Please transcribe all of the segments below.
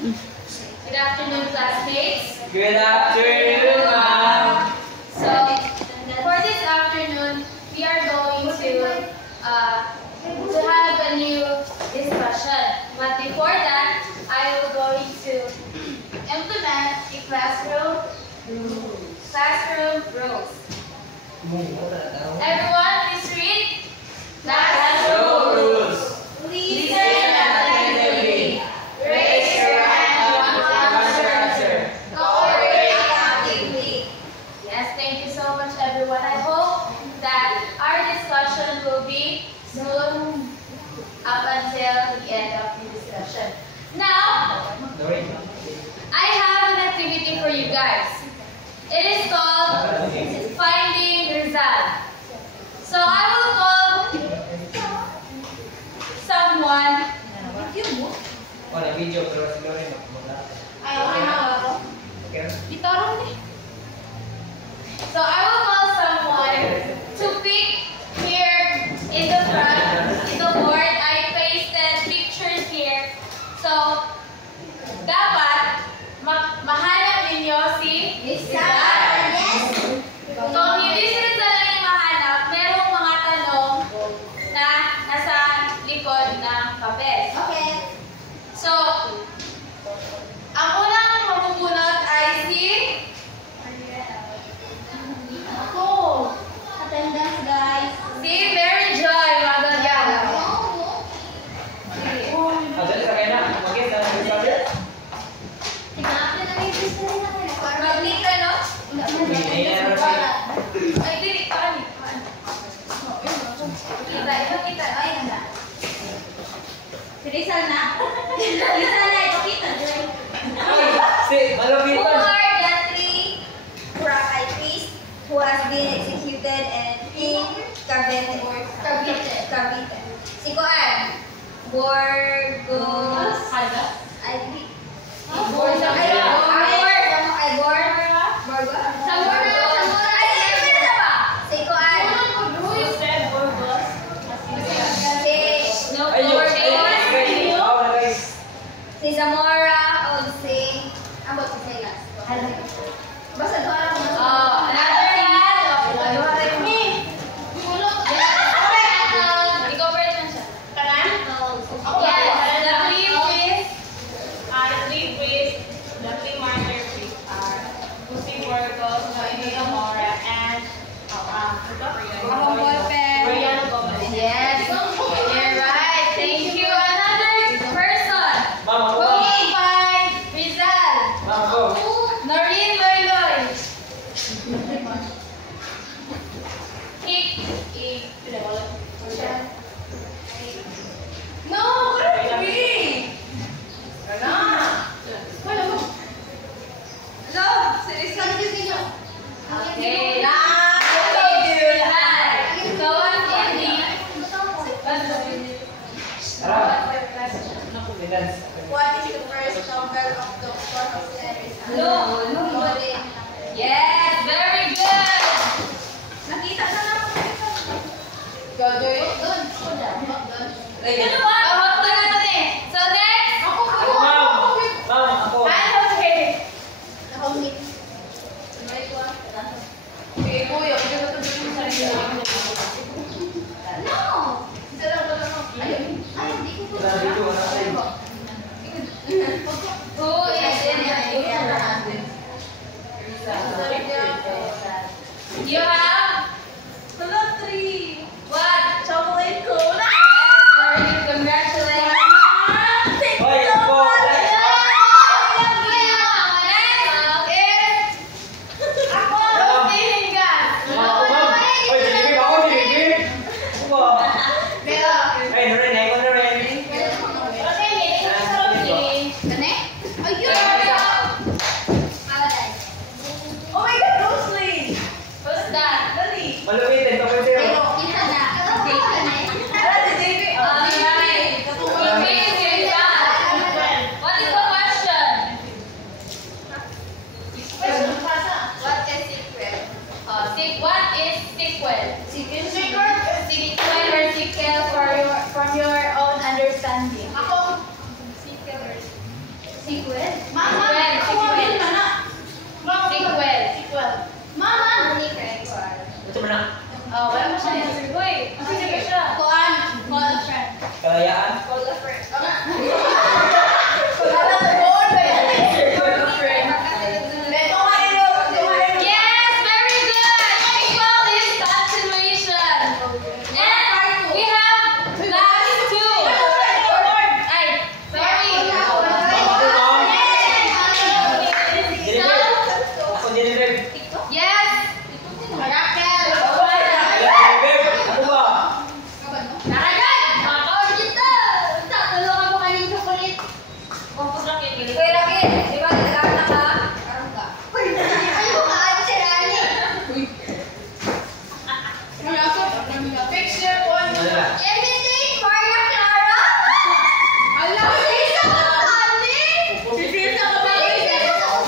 Good afternoon, classmates. Good afternoon, ma'am. So, for this afternoon, we are going to have a new discussion. But before that, I will going to implement the classroom rules. Everyone, please read. Classroom rules. Listen attentively. Raise your hand to answer. Cooperate actively. Yes, thank you so much, everyone. I hope that our discussion will be smooth up until the end of the discussion. Now, I have an activity for you guys. It is called Finding Rizal. So I will call someone. So I will call someone to pick here in the front, in the board. I pasted pictures here. So, dapat mahanap ninyo si Rizal. Yes. Kung hindi si Rizal ang mahanap, merong mga tanong na nasa likod ng papel. Okay. So, ang unang mabubunot ay si Ako. Attendance, guys. Mary Joy Magallanes. Magnita, no? Ay, dili, paano? Ipakita. Ay, handa. Si Rizal na. Rizal na, ipakita. Who are the three Boracay priest who has been executed in Cavite or Cavite. Si Kuan. Borgos. Si Zamora of Sing. Ang bot si Silas. Basta doon ako na. Yes, you're right. Thank you. Another person. Who will find Rizal? Noreen Loyloy. No, what me? No, seriously. Okay. What is the first number of the four letters? No. Yes, very good. Nakita na lang ako. Doon. Ano ba? Hawak na natin eh. So next. Okay. No! Ay, hindi ko po. Who is in the You have? Three. What? Chocolate cola. Yes, congratulations. Oh my God, Rosalie! Who's that? Sequel? Mama! Sequel. Sequel. Mama! Hindi ka equal. Ito mo na. Oh, wala mo siya answer. Hoy, sige ba siya? Kuan. Call a friend. Kalayaan. Call a friend. Yes, very good. Equal is continuation. And we have last two. Ay, sorry. Ako deliver. Yes. Raquel. Deliver. Ako ba? Nakagan. Nakakaon dito. Tulungan mo kanina kulit. Kapag Raquel, galit. Kuya Raquel, di ba nagkakaroon na ka? Karoon ka. Uy, ano ka? Ano si Rani? Picture one. Ano na? Everything, Maria Clara? Hello. Sisa ka ba, Andy? Sisa ka ba?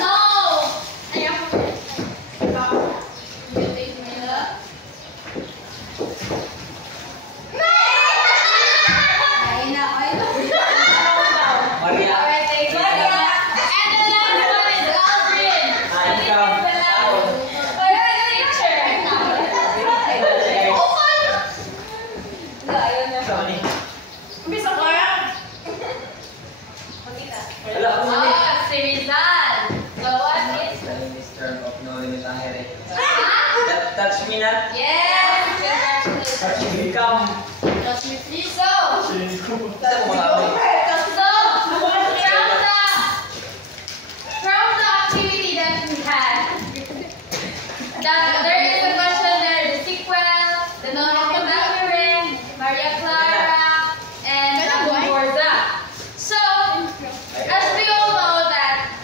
No. Ayaw ko. You take my love. Ay na, ay na. Maria. Alright, thank you. Maria. And the last one is Aldrin. Ikaw. Ako. Picture. Ayaw na. Sorry. Bisa ko yan. Wala ako na eh. Oh, si Rizal. So what is? This term of no limit ang here. Ah! Touch me not. Yes. Touch me come. Touch me please. So, Touch mo kami. from the activity that we had, there is a question there, the sequel, the non-equivalent, Maria Clara, and Borza. So, as we all know that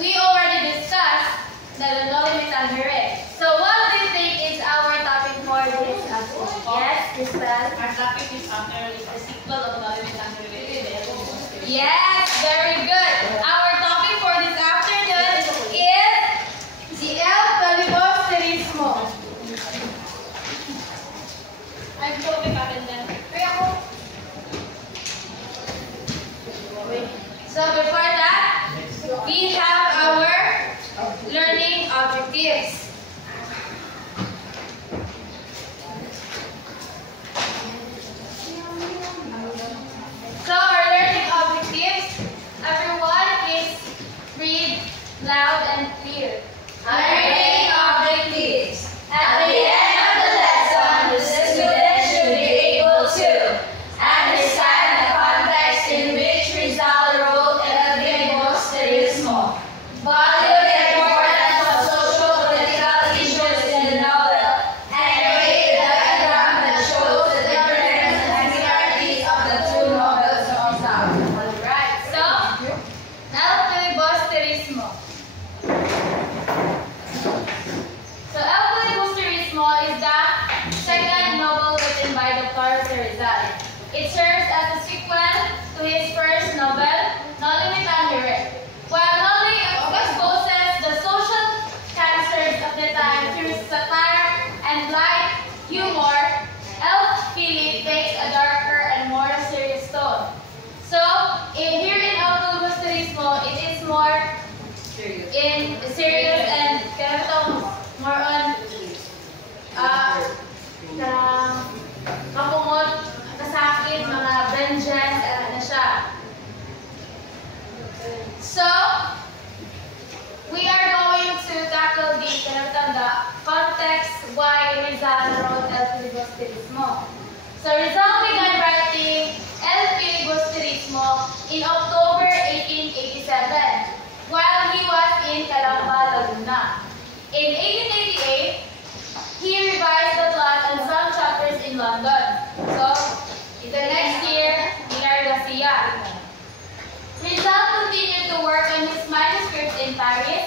we already discussed the non-limited here. So, what do you think is our topic for this activity? Yes, Crystal? Our topic is after is the sequel of Knowledge and Yes, very good. Our topic for this afternoon is the El Filibusterismo. I'm totally back then. So before that, we have our learning objectives. So our learning objectives, everyone is read loud and clear. Learning objectives. At the end of the lesson, the student should be able to understand the context in which Rizal wrote El Filibusterismo, value the importance of social-political issues in the novel, and create a diagram that shows the differences and similarities of the two novels of Rizal. Alright, so El Filibusterismo. So El Filibusterismo is the second novel written by Dr. Rizal. It serves as a sequel to his first novel, Noli Me Tangere. While Noli exposes the social cancers of the time through satire and light humor, El Fili takes a darker and more serious tone. So, here in El Filibusterismo, it is more in serious and more on kapungod, kasakit, mga vengeance, na siya. So, we are going to tackle the context why Rizal wrote El Filibusterismo. So, Rizal began writing El Filibusterismo in October 1887 while he was in Calamba, Laguna. In 1888, he revised the plot and some chapters in London. So, in the next year, near Garcia. Rizal continued to work on his manuscript in Paris.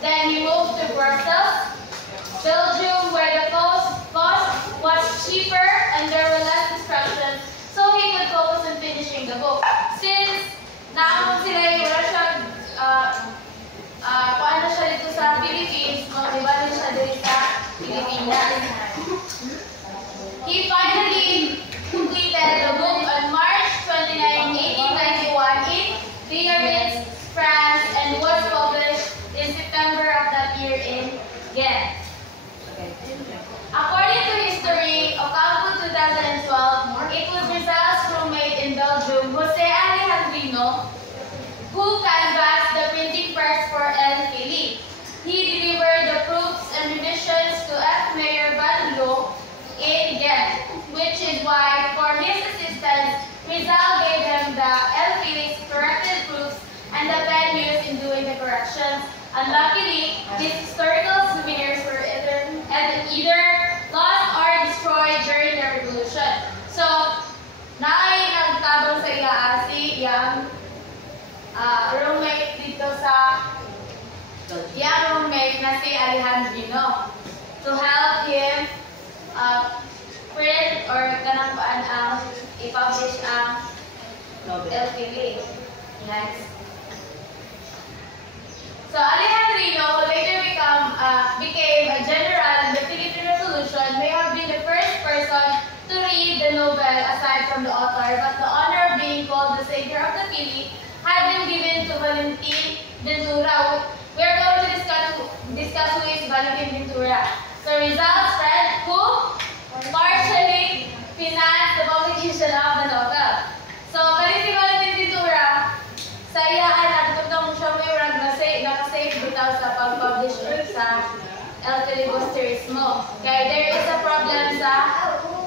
Then he moved to Brussels, Belgium, where the cost was cheaper and there were less instructions, so he could focus on finishing the book. Since naamon sila yung Russia, paano siya dito sa Philippines, mag-iba din siya dito sa Pilipinas. He finally completed the book on March 29, 1891 in Biarritz, France. and was published in September of that year in Ghent. According to history, Ocampo 2012, it was Rizal's roommate in Belgium, Jose Alejandrino, who canvassed the printing press for El Fili. He delivered the proofs and revisions to F. Mayor Van Loo in Ghent, which is why, for his assistance, Rizal gave him the El Fili's corrected proofs and the pen used in doing the corrections. Unluckily, these historical souvenirs were either lost or destroyed during the revolution. So, naay nagtabang sa iya si yang roommate dito sa roommate na si Alejandrino to help him print or kanang paan ang i-publish ang El Fili. Next. So Alejandrino, who later became a general in the Philippine Revolution, may have been the first person to read the novel aside from the author, but the honor of being called the savior of the Phili had been given to Valentin Ventura. We are going to discuss who is Valentin Ventura. So Rizal's friend who partially financed the publication of the novel. So kani si Valentin Ventura, sa iyaan nagtutong siya may nakasave bitaw sa pag-publish sa El Filibusterismo. Kaya there is a problem sa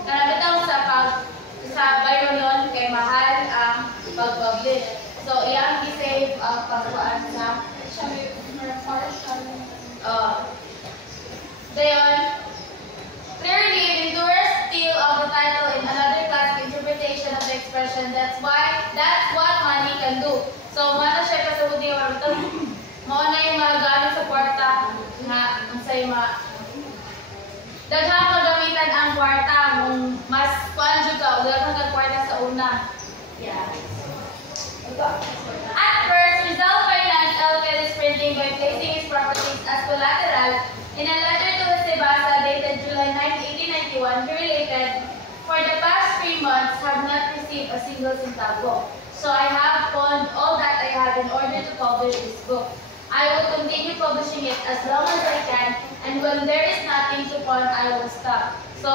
kanabitaw sa Byron kay mahal ang pag-publish. So iyang i-save ang pagkuhaan sa dayon. Clearly, Ventura's steal of the title in another classic interpretation of the expression, that's what money can do. So, mana siya kasabot niya warang ito. Mauna yung mga gamit sa kwarta nga ang sa'yo daghang magamitan ang kwarta kung mas kwanjo ka o daghang kagkwarta sa una. Yeah. At first, Rizal financed El Fili's printing by placing his properties as collateral. In a letter to Jose Basa dated July 9, 1891, he related, "For the past 3 months, have not received a single centavo. So I have pawned all that I have in order to publish this book. I will continue publishing it as long as I can, and when there is nothing to pawn, I will stop." So,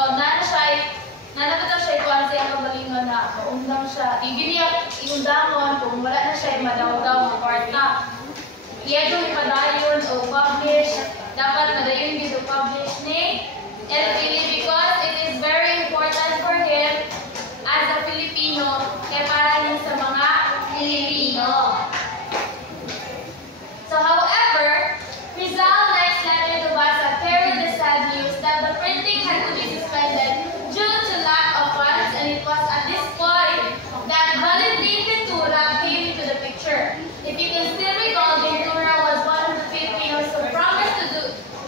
nanapataw siya ikuan siya kabalingon na maundang siya. Iginiyak iundangon kung wala na siya madaw-daw makarta. Iya doon ipadayon o publish. Dapat madayon dito publish ni El Fili because it is very important for him as a Filipino kaya para yun sa mga Filipino. So, however, Rizal next letter to Basa carried the sad news that the printing had to be suspended due to lack of funds, and it was at this point that Valentin Ventura came into the picture. If you can still recall, Ventura was one of the Filipinos who promised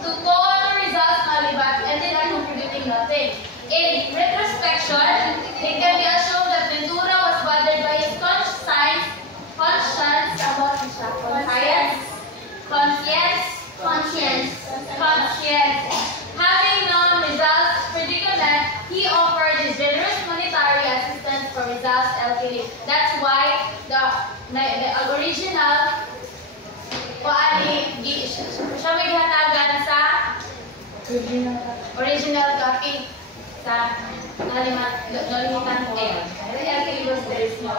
to go on to Rizal's Malibat and ended up contributing nothing. In retrospection, it can be assumed that Ventura was bothered by his conscience Having known Rizal's predicament, he offered his generous monetary assistance for Rizal's El Fili. That's why the original siya may hatagan sa original copy sa nalimitan El Filibusterismo.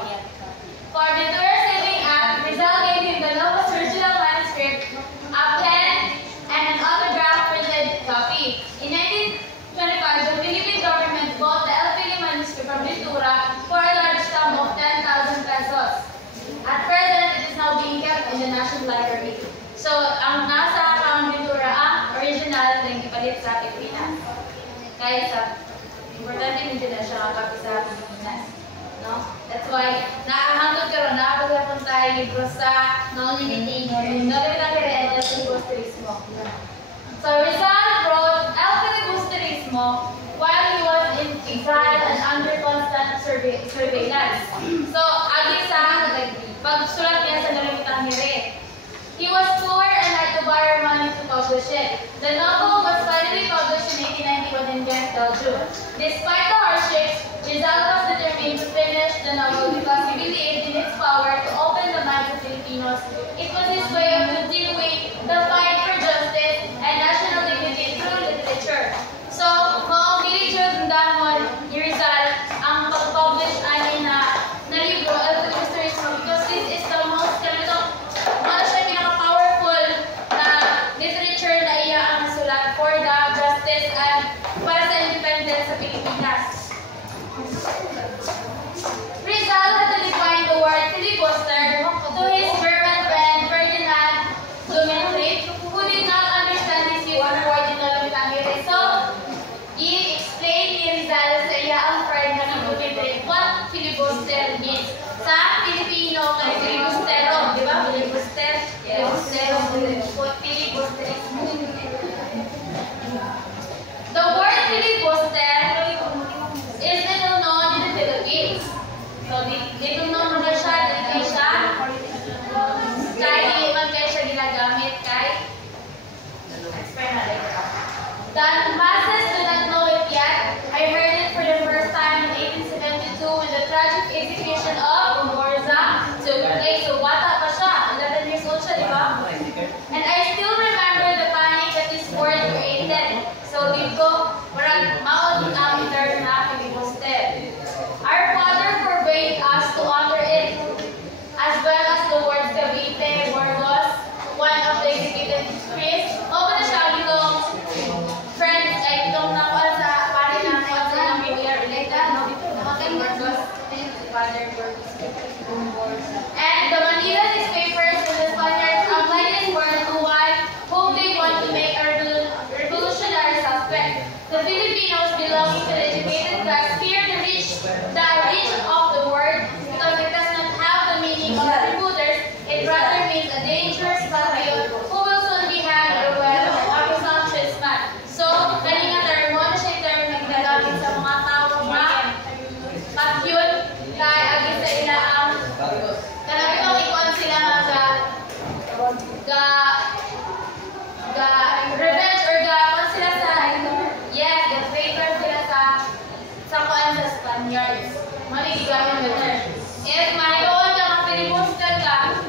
For Ventura's saving act, Rizal gave him the lowest original manuscript, a pen, and an autograph printed copy. In 1925, the Philippine government bought the El Fili manuscript from Ventura for a large sum of 10,000 pesos. At present, it is now being kept in the National Library. So, ang nasa account Ventura ang original na ipalit sa Pilipinas. Kaya sa importante din na siya copy sa Pilipinas. No? That's why, naahangod karon na pagkapon tayo libro sa No-limiting. El Filibusterismo. So Rizal wrote El Filibusterismo while he was in exile and under constant surveillance. So, agi sa pagsulat niya sa nalimitang hiri. He was poor and had to borrow money to publish it. The novel was finally published in 1891 in Ghent, Belgium. Despite the hardships, Rizal was determined to finish the novel because he believed in its power to open the minds of Filipinos. It was its way of continuing the fight for justice and national dignity through literature. So, kung hindi dyan dahon ni Rizal ang pag-publish ani na libro of the histories mo, because this is the most ano siya pinaka-powerful na literature na iya ang nasulat for the justice and para sa independence sa Pilipinas. Rizal had to define the word filibuster to his German friend Ferdinand Blumentritt, who did not understand his use of word in Dolomitangere. So, i-explain ni Rizal sa iya ang friend na Blumentritt what filibuster means. Sa Filipino, kay filibustero, di ba? Filibuster, filibustero, filibusterismo. The word filibuster is little known in the Philippines. So, little known na siya, dili kay siya. Kahit hindi man kayo siya ginagamit, kahit explain na later. The masses do not know it yet. I heard it for the first time in 1872 when the tragic execution of Gomorza took place. So, bata pa siya. 11 years old siya, di ba? And I still remember the panic that this word created. So, dito, parang maod ang term na filibuster. Our Father forbade us to utter it, as well as the words Cavite, Burgos, one of the executed priests. O na siya, itong friends, ay itong nakuha sa pari namin sa ilang media related, no? Namatay Burgos, Father Burgos. And the Manila newspapers in the Spaniards outlined this word to one whom they want to make a revolutionary suspect. The Filipinos belonging to the educated class fear the reach of the word because it does not have the meaning of freebooters. It rather means a dangerous patriot who will soon be hanged or well, a presumptuous man. So, kanina term mo na siya term na ginagamit sa mga tao na patriot kaya agad sa ila ang kanang ikuan sila revenge or kung sila sa the traitor sila sa kuan sa Spaniards. Manigigamit na term. If mayroon ka mga filibuster ka,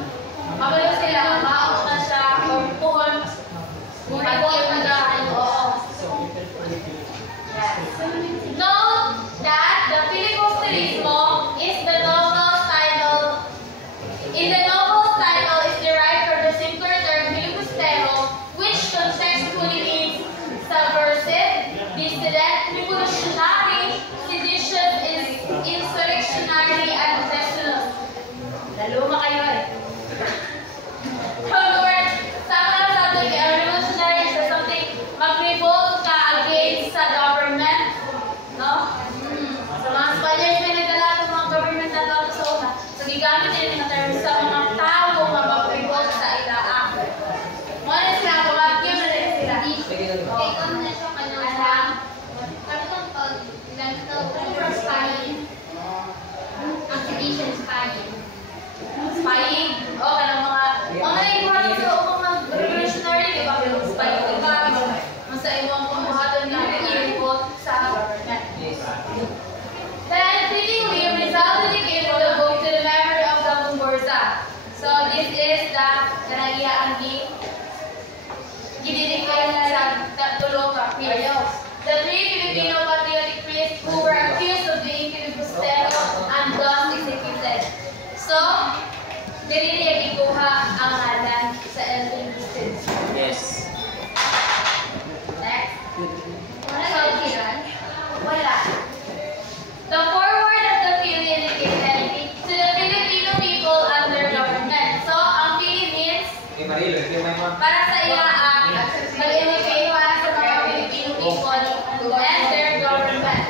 mabalo sila, maot na siya, o puhon, mag-iip na dahil, oo. Note that the filibusterismo is the novel's title. In the novel's title is derived from the simpler term filibustero, which contextually means subversive, dissident, revolutionary, seditious, insurrectionary, and sectional. Lalo kayo eh. From the word, sama na sa atin, a revolutionary is something mag-revolt ka against sa government. No? Sa mga Spaniards, may nagdala ng mga government na tawag sa una. So, gigamit din yung term sa mga tao kung mag-revolt sa ilaang. Mga na sila, kumagyo na rin sila. Okay, kung na siya kanyang alam, kartong pag ganito, from spying, activation spying. Spying? O, kanang mga important sa upang mag-revolutionary, di ba? Spying, di ba? Masa ibang pumuhaton na i-revolt sa government. Then, fittingly, Rizal dedicated the book to the memory of the Gomorza. So, this is the kanagiyaan gidedicate sa tulong ka priests. The three Filipino patriotic priests who were accused of being filibustero and thus executed. So, dili niya gikuha ang ngalan sa Elvin Bustos. Yes. Next. Wala. The foreword of the film indicated to the Filipino people and their government. So, ang Philippines, para sa ilaang, mag-indicate para sa mga Filipino people and their government.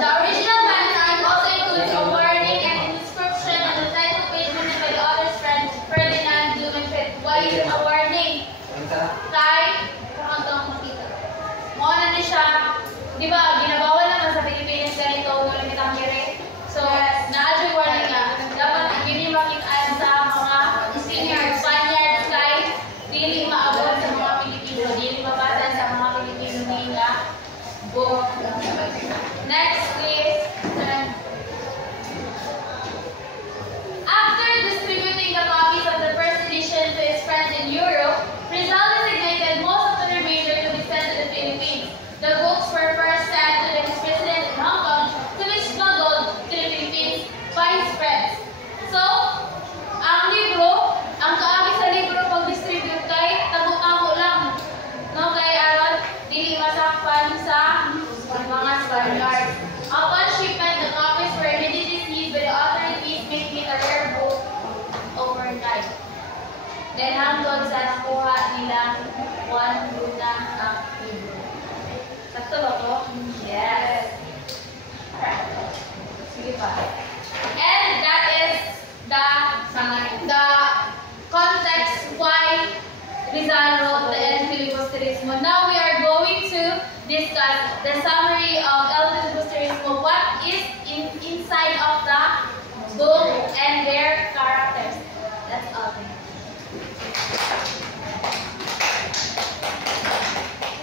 The original manuscript also includes a warning and a description on the title page written by the author's friend, Ferdinand Blumentritt. What is a warning? Kay, kung itong makita. Muna na siya, di ba, ginabawal naman sa Pilipinas ganito, Dolomitangere. So, na-adyo warning nga, dapat hindi makitaan sa mga Spaniards kay dili maabot sa mga Pilipino, dili mabasa sa mga Pilipino nila book. Next is, after And hangtod sa nakuha nilang 1 Luna ang libro. Sakto ba ko? Yes. Alright. Sige pa. And that is the context why Rizal wrote the El Filibusterismo. Now we are going to discuss the summary of El Filibusterismo. What is inside of the book and their characters. That's all.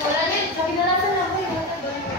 Wala din. Sabi na lang sa namin. Wala na.